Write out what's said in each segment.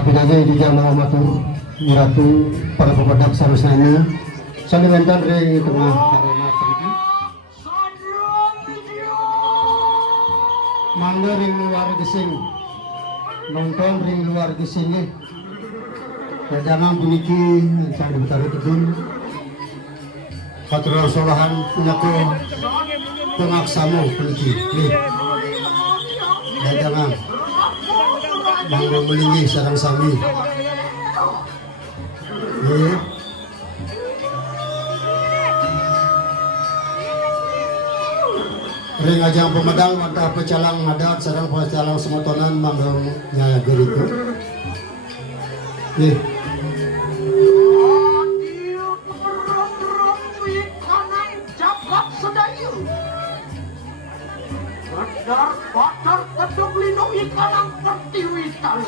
Pinagay di jam mga matur miratu para pemerdak sarusanya saliwentan dari tengah arena pergi mangga ring luar gesing nonton ring luar gesing ya jangan puniki saya dibutaru tudun patrol solahan punya ko pengaksamu puniki ya jangan mangga melinggi sarang sami ring ajang pemedal mantap pecalang adat sarang pecalang semotonan mangga nyaya geriku Pacar kedok lindung ikan yang pertiwitan.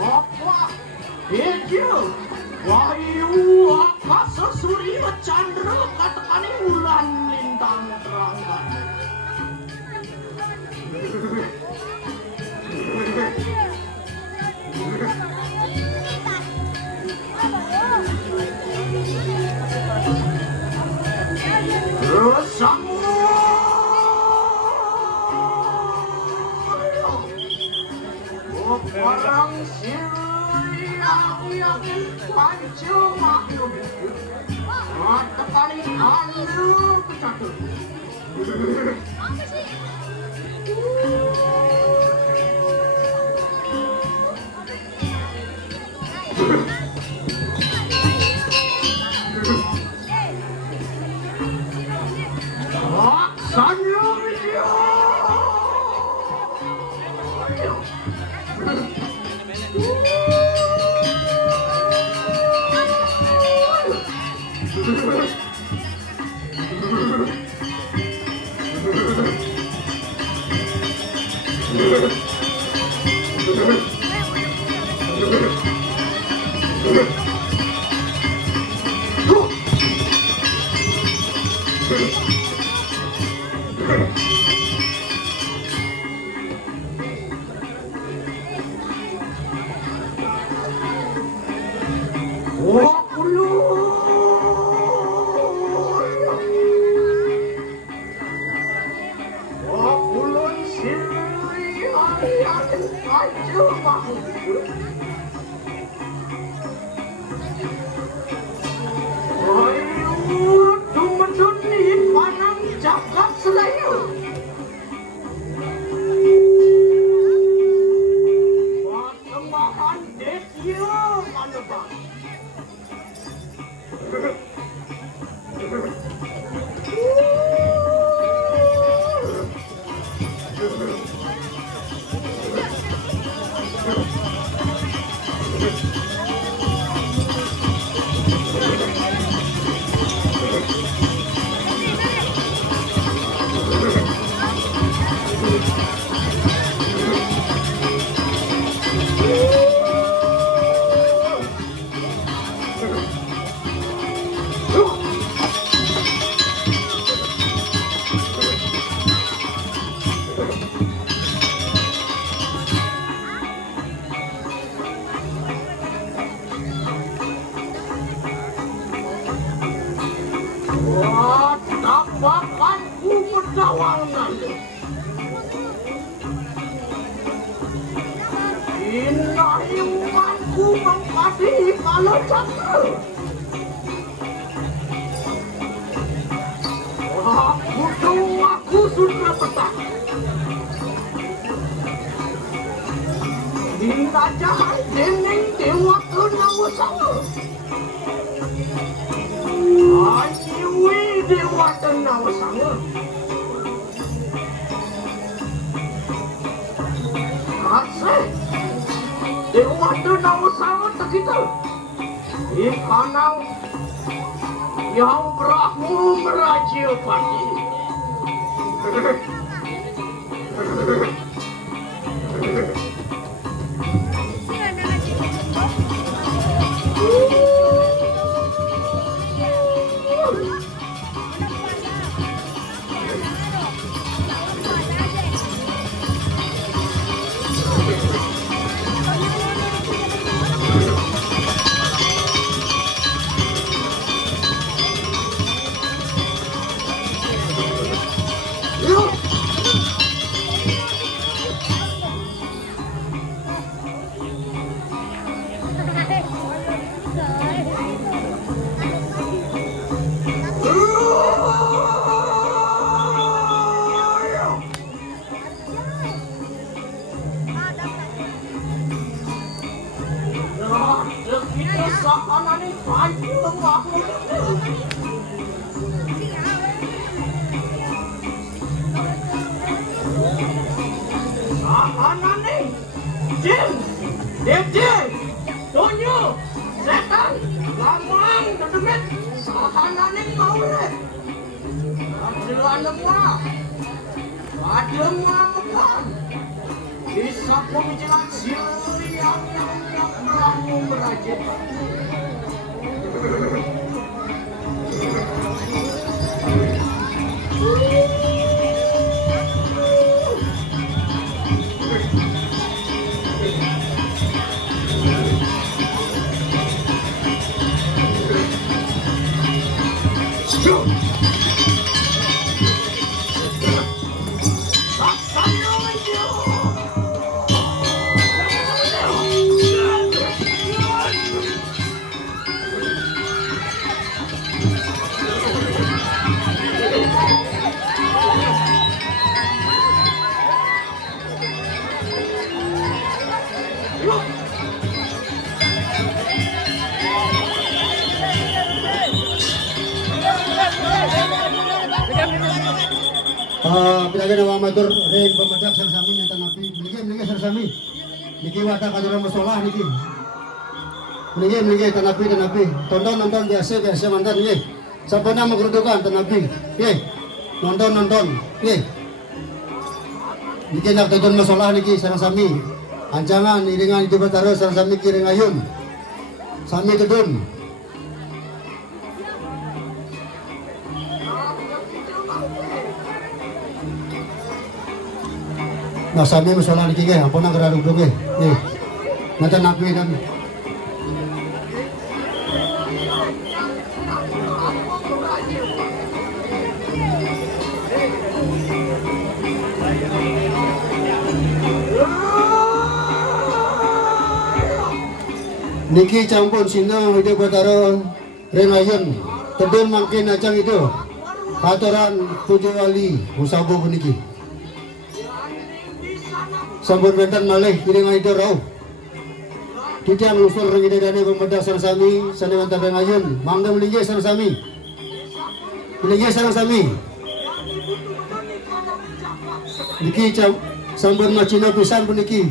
Apa? Itu Wahyu akasa surya candra katekane ulan lintang terangan. Sang orang siri aku yakin pancung makhluk mata paling andul kecatur tapakanku pedawangan indah imanku mengkati kalau cakra aku sudah petang hingga jahat dening dewa kenawasanga Ayiwi dewa kenawasanga asih dewa kenawasanga tegitu ikanang yang Brahmu merajilpati Jin, Devjin, Tonyo, Setan, Lamang, Dedemit, sahananing maulet. Ada makan. Bisa pemikiran yang Brahmu merajut. Pinagyan na mga matur, rin pamadak sa sami niya tanapi. Menigay sa sami. Niki wata kadura masalah niki. Menigay tanapi. Nonton biasa mantan niki. Sampai nama kerudukan tanapi. Nonton. Niki nak tudun masalah niki sarang sami. Ancangan iringan itu bertaruh sarang sami kiring ayun. Sami tudun. Nah, sami masalah niki ke, apa nak kerudukan ke? Nanti napi dan. Niki campur sina itu bertaruh renayun tedun makin acang itu aturan tujuh wali musabu niki sambut bentan malih kiri itu rau kita usul rengi dari pemuda sami sana mantap renayun mangga melinggi sami niki sambut macina pisan pun niki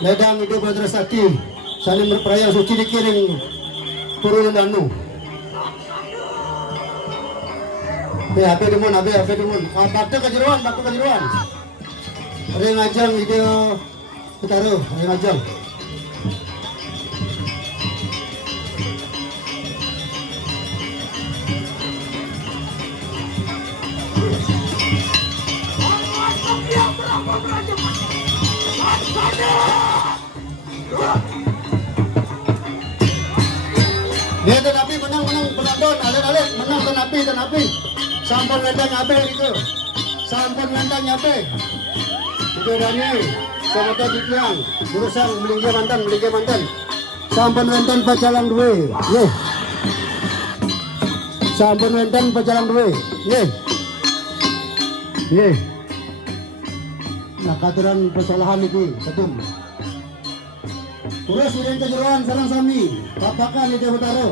ledang itu bertaruh sakti sana berperayaan suci dikiring turun anu. HP demun. Bakti kejeruan. Ring ajang itu taruh ring ajang. Dia tanapi menang penonton, alin menang tanapi. Sampun wendang nyape itu. Itu Dani, sama Diklang, Burusang melinggi mantan. Sampun wendang pacalang duwe. Nggih. Sampun wendang pacalang duwe. Nggih. Nah, katuran kesalahan itu, betul. Terus yang kejeruan sarang sami, babakan itu utara.